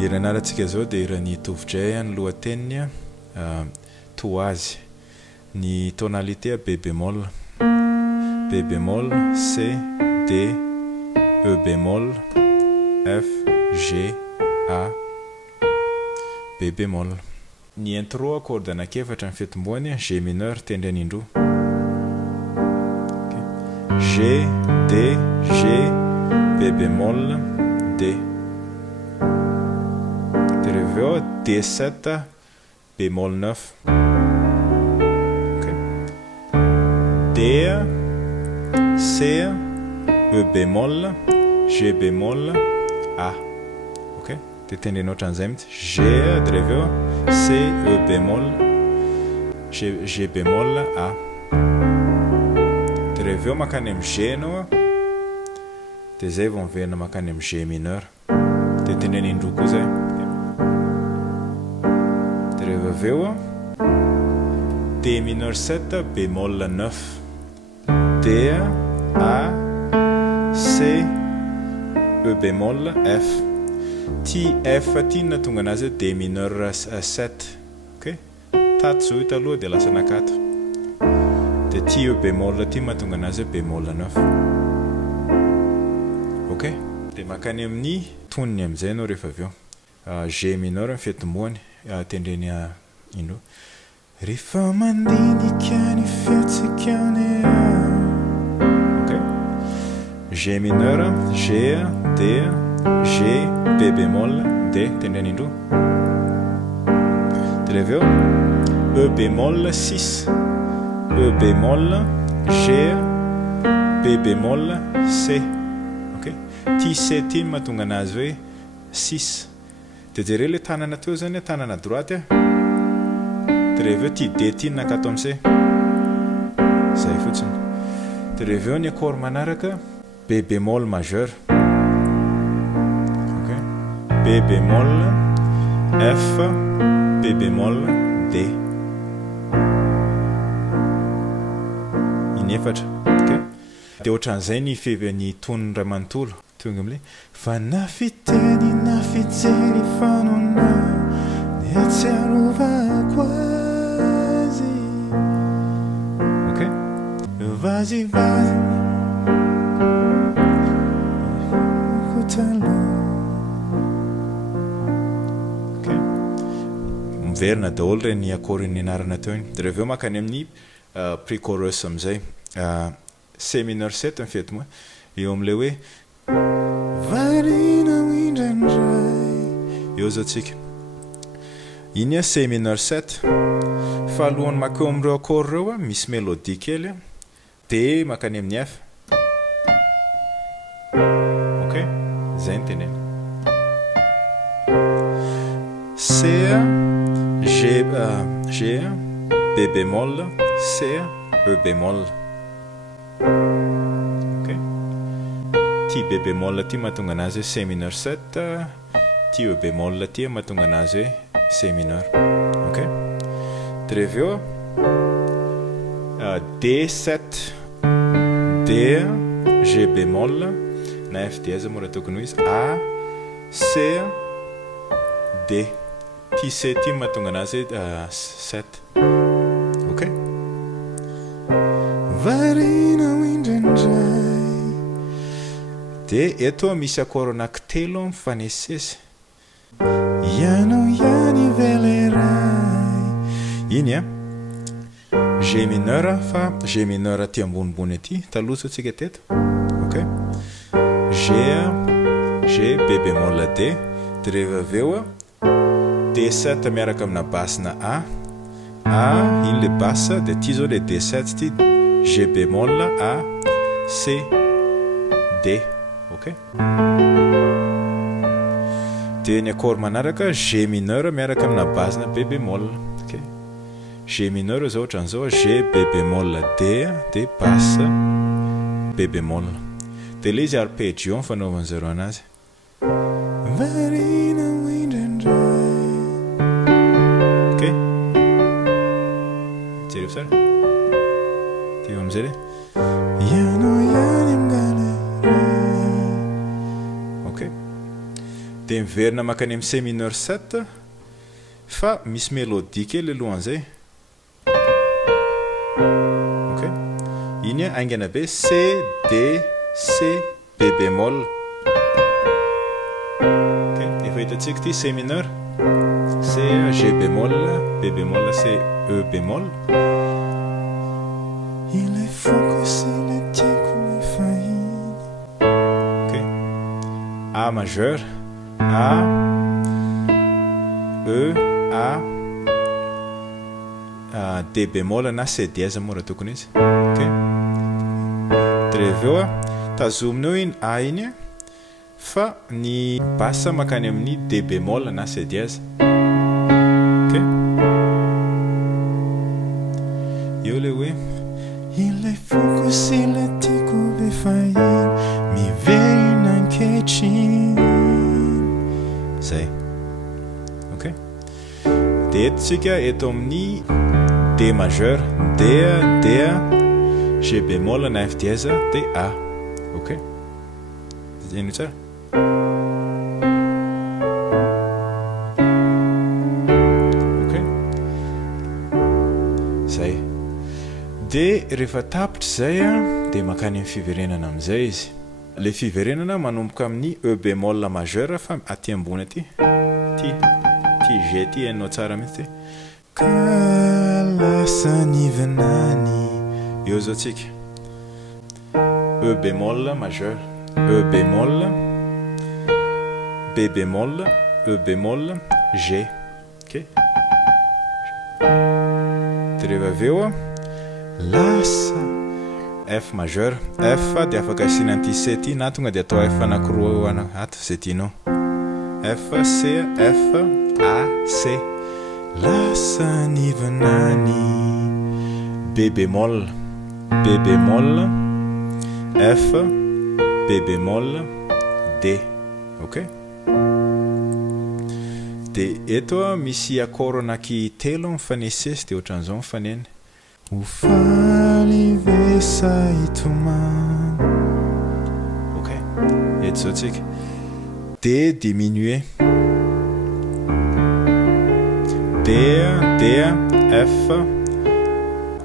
Ny iran'arantsika zao dia iran'ny tovitray ny lohateniny toazy. Ny tonalité B bémol, B bémol, C, D, E bémol, F, G, A, B bémol. Ny intro acorde anakefatra ny fitomboany G mineur tendry anindroa. G, D, G, B bémol, D. Dereveo D7, bémol 9. D, C, E bémol, G bémol, A. Ok? Tendrinao ohatran'izay mihitsy. G, dereveo C, E bémol, G bémol, A. Dereveo makany amin'ny G anao, dia zay vao miverina makany amin'ny G mineur. Dia tendrena indroa koa zay. Dereveo D mineur 7, bémol 9. D, A, C, E bémol, F. Ty F ty natonga anazy D mineur 7. Ok? Tato zao ito aloha dia lasa nakato. Dia ty E bémol ty mahatonga anazy bémol 9. Ok? Dia makany amin'ny toniny amin'izay anao rehefa avy eo. G mineur fitomboany tendreny indroa. Rehefa mandinika ny fiatsikany. Ok? G mineur, G, D, G, B bémol, D, tendreny indroa. Dereveo E bémol 6, E bémol, G, B bémol, C. Ok? Ty C ty mahatonga anazy hoe 6. Dia jereo le tanana teo zany tanana droite. Dereveo ty D ty nakato amin'ny C. Zay fotsiny. Dereveo ny accord manaraka B bémol majeur. Ok? B bémol, F, B bémol, D. Inefatra. Ok? Dia ohatran'izay ny ny toniny ray manontolo. Tonga amin'ilay fa nafiteny nafijery fanona dia tsy arovako azy. Ok? Vazy ok? Miverina daholo reny accord nianarana teo iny. Dereveo makany amin'ny pre-chorus amin'izay. C mineur 7 mifety moa. Eo amin'ilay hoe varina indraindray. Eo zao tsika. Iny C mineur 7. Fa alohany makeo amin'ireo accord ireo misy mélodie kely. D makany amin'ny F. Ok? Zay ny teneny. C, G, B bémol, C, E bémol. Ok? Ty B bémol ty mahatonga anazy C mineur 7. Ty E bémol ty mahatonga anazy C mineur. Ok? Dereveo D7, D, G bémol, na F dièse moa raha tokony ho izy. A, C, D. Ty C ty mahatonga anazy 7. Ok? Varina indraindray. Dia eto misy accord anankitelo mifanesisesy. Ianao ihany veleray. Iny G mineur fa G mineur aty ambonimbony aty taloha tsika teto. Ok? G, B bémol D. Dia aveo D7 miaraka amina bassina A. Iny le basse dia ty zao le D7 ty G bémol A, C, D. Ok? Dia ny accord manaraka G mineur miaraka amina bassina B bémol. Ok? G mineur zao ohatran'izao G, B bémol D, dia basse B bémol. Dia ilay izy arpeggio ny fanaovana zareo anazy. Varina indraindray. Ok? Jery tsara. Ty amin'izay le ianao ihany mingalaray. Ok? dia miverina makany amin'ny C mineur 7 fa misy mélodie kely alohan'izay. Ok, iny aingana be C D C B bémol. Ok, efa hitantsika ity C mineur, C G bémol, B bémol, C E bémol. Il est faux que c'est le tico me faillit. Ok, A majeur, A E A D bémol na C dièse moa raha tokony izy. Ok, dia avy eo tazominao iny A iny fa ny basse makany amin'ny D bémol na C dièse. Ok, eo le hoe il est faux que c'est le tico me faillit miverina ankehitriny. Zay. Ok, dia etontsika eto amin'ny D majeur, D, G bémol na F dièse dia A. Ok, ino tsara? Ok, zay. Dia rehefa tapitra zay dia makany amin'ny fiverenana amin'izay izy. Le fiverenana manomboka amin'ny E bémol majeur fa aty ambony aty ty G ty hainao tsara mihitsy ty. Kalasanivenany eo zao tsika E bémol majeur, E bémol, B bémol, E bémol, G. Ok, dia rehefa avy eo lasa F majeur, F dia afaka asiana an'ity C ty na tonga dia atao F anankiroa ato zay tianao. F C F A C. Lasanivenany B bémol, B bémol, F, B bémol, D. Ok, dia eto misy accord anaky telo mifanesesy dia ohatran'izao mifaneny. Ufaly vesa itomany. Ok, eto zao tsika D diminué, D, F,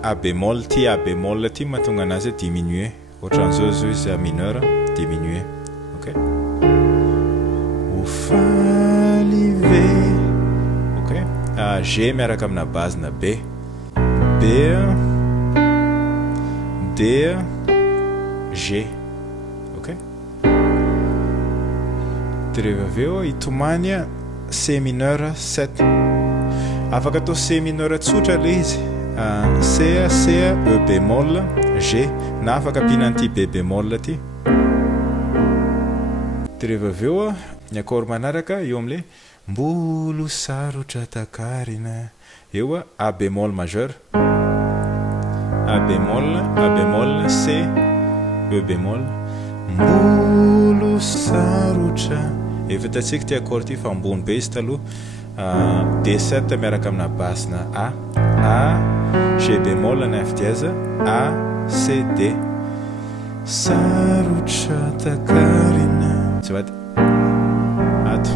A bémol, ty A bémol ty mahatonga anazy diminué. Ohatran'izao zao izy A mineur diminué. Ok, ufaly ve. Ok, G miaraka amina base na B, B, D, G. Ok, dia rehefa avy eo itomany C mineur 7. Afaka atao C mineur tsotra le izy, C, E bémol, G na afaka ampiana an'ity B bémol ty. Dia rehefa avy eo ny accord manaraka eo amin'le mbolo sarotra takarina. Eo A bémol majeur, A bémol, C, E bémol, mbolo sarotra. Efa hitantsika ty accord ty fa ambony be izy taloha. D7 miaraka amina basse na A, G bémol na F dièse, A, C, D. Sarotra takarina. Tsy vady ato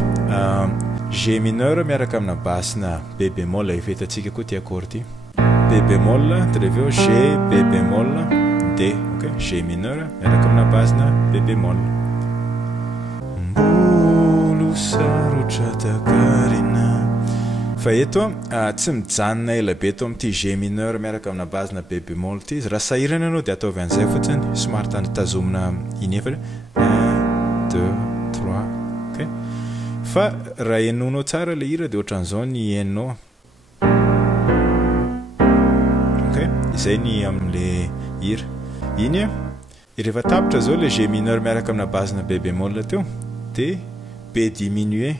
G mineur miaraka amina basse na B bémol. Efa hitantsika koa ty accord ty B bémol, dia rehefa eo G, B bémol, D. Ok, G mineur miaraka amina basse na B bémol. Mbolo sarotra takarina. Fa eto tsy mijanona ela be eto amin'ity G mineur miaraka amina base na B bémol ty izy. Raha sahirana ianao dia ataovy an'izay fotsiny, somary tazomina inefatra 1 2 3. Ok, fa raha henonao tsara le hira dia ohatran'izao ny henonao. Ok, izay ny amin'le hira iny. Rehefa tapitra zao le G mineur miaraka amina base na B bémol teo dia B diminué,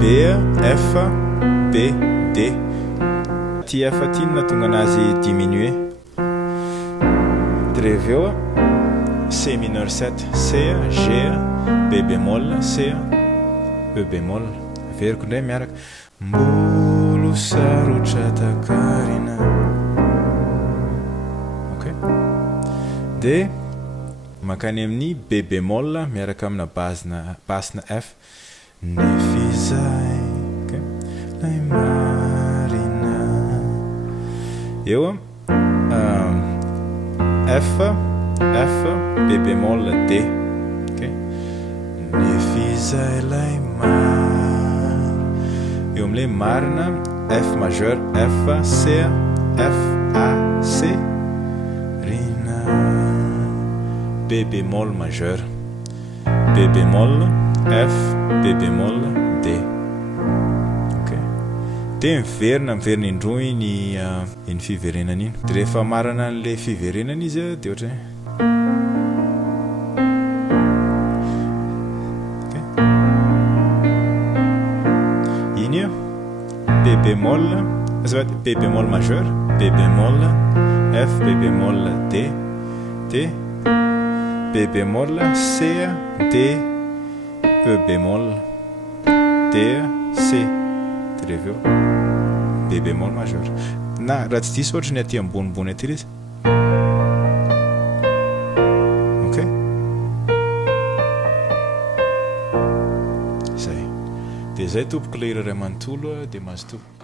B, F, B, D. Ty F ty no nahatonga anazy diminué. Dia rehefa eo C mineur 7, C, G, B bémol, C, E bémol. Averiko indray miaraka mbolo sarotra takarina. Ok, dia mankany amin'ny B bémol miaraka amina basina F. Nefizay lay marina. Eo F, B bémol, D. Nefizay lay eo am'le marina F majeur, F, C, F, A, C, rina. B bémol majeur, B bémol, F, B bémol, D. De miverina indroa iny fiverenana iny. De rehefa marana an'le fiverenana izy de ohatra iny B bémol, B bémol majeur, B bémol, F, B bémol, D, B bémol, C, D, E bémol, D, C. Reveo B bémol majeur. Na raha tsy diso ohatra ny aty ambonimbony aty izy. Ok, zay de zay tompoko le hira ray manontolo de mahazo tompoko.